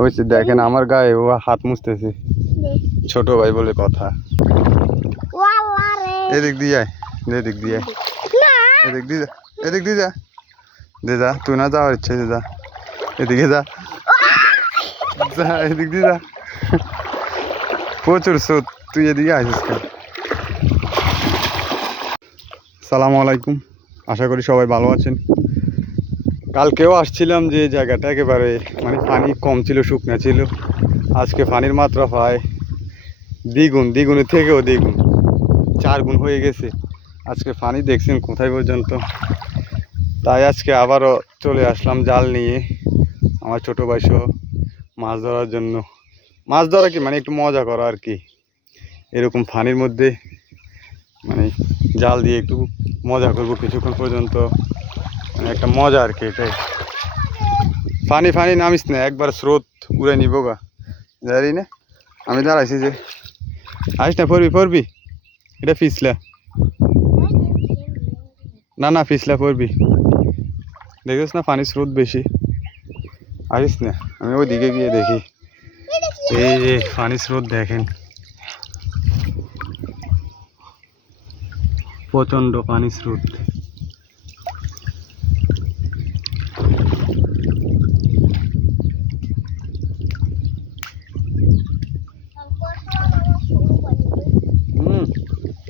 ওই যে দেখেন আমার গায়ে ও হাত মুছতেছে, ছোট ভাই বলে কথা। এদিক দিয়ে আয়, এদিক দিয়ে এদিক দিয়ে এদিক দিয়ে যা, দে যা, তুই না যাওয়ার ইচ্ছে যা, এদিকে যা, যা এদিক দিয়ে যা। প্রচুর স্রোত, তুই এদিকে আসিস কেন? সালামু আলাইকুম, আশা করি সবাই ভালো আছেন। কালকেও আসছিলাম যে জায়গাটা একেবারে মানে পানি কম ছিল, শুকনা ছিল। আজকে পানির মাত্রা প্রায় দ্বিগুণের থেকেও দ্বিগুণ, 4 গুণ হয়ে গেছে। আজকে পানি দেখছেন কোথায় পর্যন্ত। তাই আজকে আবারও চলে আসলাম জাল নিয়ে, আমার ছোটো ভাই সহ মাছ ধরার জন্য। মাছ ধরা কি মানে একটু মজা করা আর কি, এরকম পানির মধ্যে মানে জাল দিয়ে একটু মজা করবো কিছুক্ষণ পর্যন্ত, মানে একটা মজা আর কি এটাই। পানি নামিস না, একবার স্রোত উড়ে নিব গা, জানি না। আমি দাঁড়াইছি যে, আসিস না, পড়বি এটা পিছলা, না পিছলা পড়বি, দেখিস না পানির স্রোত বেশি, আসিস না। আমি ওইদিকে গিয়ে দেখি, এই যে পানির স্রোত দেখেন, প্রচণ্ড পানির স্রোত।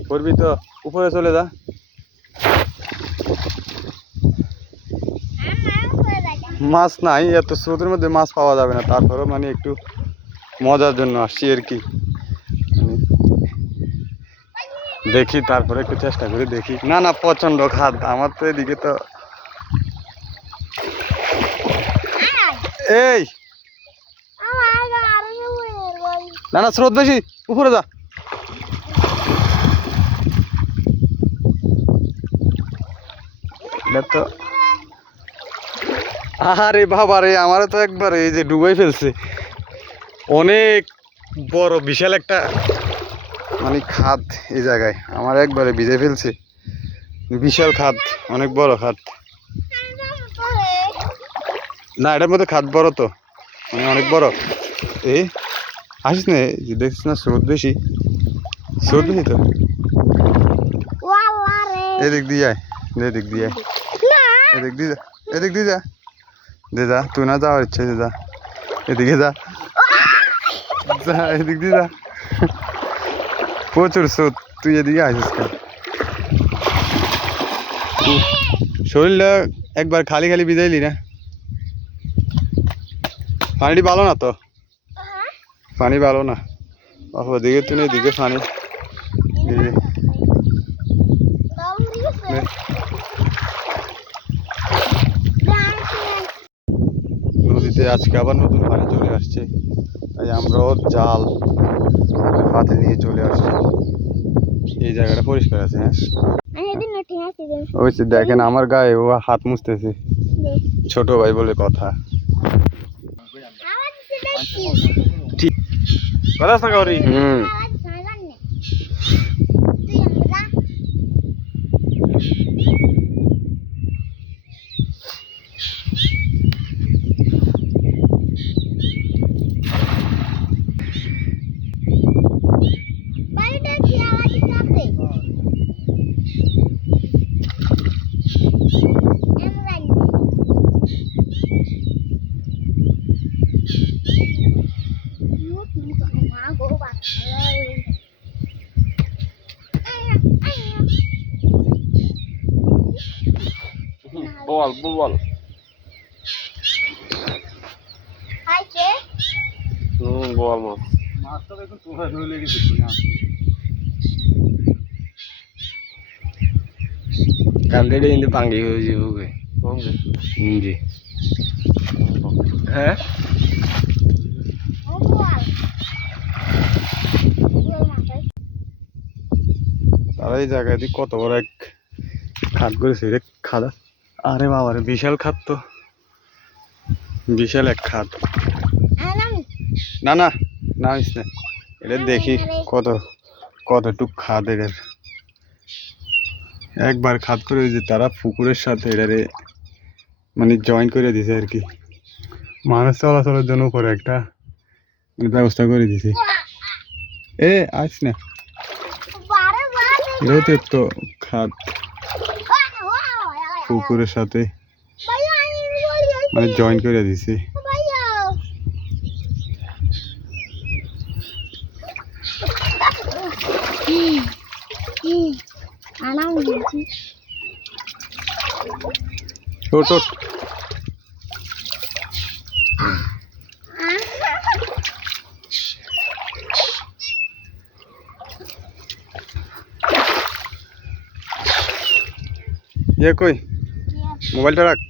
পড়বি তো, উপরে চলে যা। মাছ নাই, এত স্রোতের মধ্যে মাছ পাওয়া যাবে না, তারপরেও মানে একটু মজার জন্য আসছি আর কি। দেখি তারপরে একটু চেষ্টা করে দেখি। না প্রচণ্ড খাদ আমার তো এদিকে তো। এই না স্রোত বেশি, উপরে যা। তো আরে বাবা রে, আমারও তো একবার এই যে ডুবাই ফেলছে, অনেক বড় বিশাল একটা মানে খাদ এই জায়গায়, আমার একবারে ভিজে ফেলছে। বিশাল খাদ, অনেক বড় খাদ। না এটার মধ্যে খাদ বড় তো, মানে অনেক বড়। এই আসিস না, যে দেখছিস না স্রোত বেশি তো। এদিক দিয়ে আয়, এদিক দিয়ে এদিক দিয়ে যা, দে যা, তুই না যাওয়ার ইচ্ছে যা, এদিকে যা, যা এদিক দিয়ে যা। প্রচুর স্রোত, তুই এদিকে আসিস কেন? শরীরটা একবার খালি ভিজাইলি না, পানিটি ভালো না তো, পানি ভালো না। ওদিকে তুই এদিকে পানি, নদীতে আজকে আবার নতুন পানি চলে আসছে, তাই আমরাও জাল হাতে নিয়ে চলে আসছি। এই জায়গাটা পরিষ্কার আছে। হ্যাঁ ওই যে দেখেন আমার গায়ে ও হাত মুছতেছে, ছোট ভাই বলে কথা। ঠিক কথা করি। বল বল বল মাছটা দেখুন তোরা ধরে গেছে কালকে কিন্তু পাঙ্গি হয়ে যাবে জি। হ্যাঁ তারা এই জায়গায় দিয়ে কত বড় এক খাদ করেছে রে, খাদা। আরে বাবা রে, বিশাল খাদ তো, বিশাল এক খাদ। না এটা দেখি কতটুক খাদ এদের। একবার খাদ করে যে তারা পুকুরের সাথে এটারে মানে জয়েন করে দিছে আর কি, মানুষ চলাচলের জন্য উপরে একটা ব্যবস্থা করে দিছি। এ আস না, এটাও তো একটু খাদ পুকুরের সাথে মানে জয়েন করে দিছি। ওঠ ওঠ। ইয়ে কই মোবাইলটা রাখ।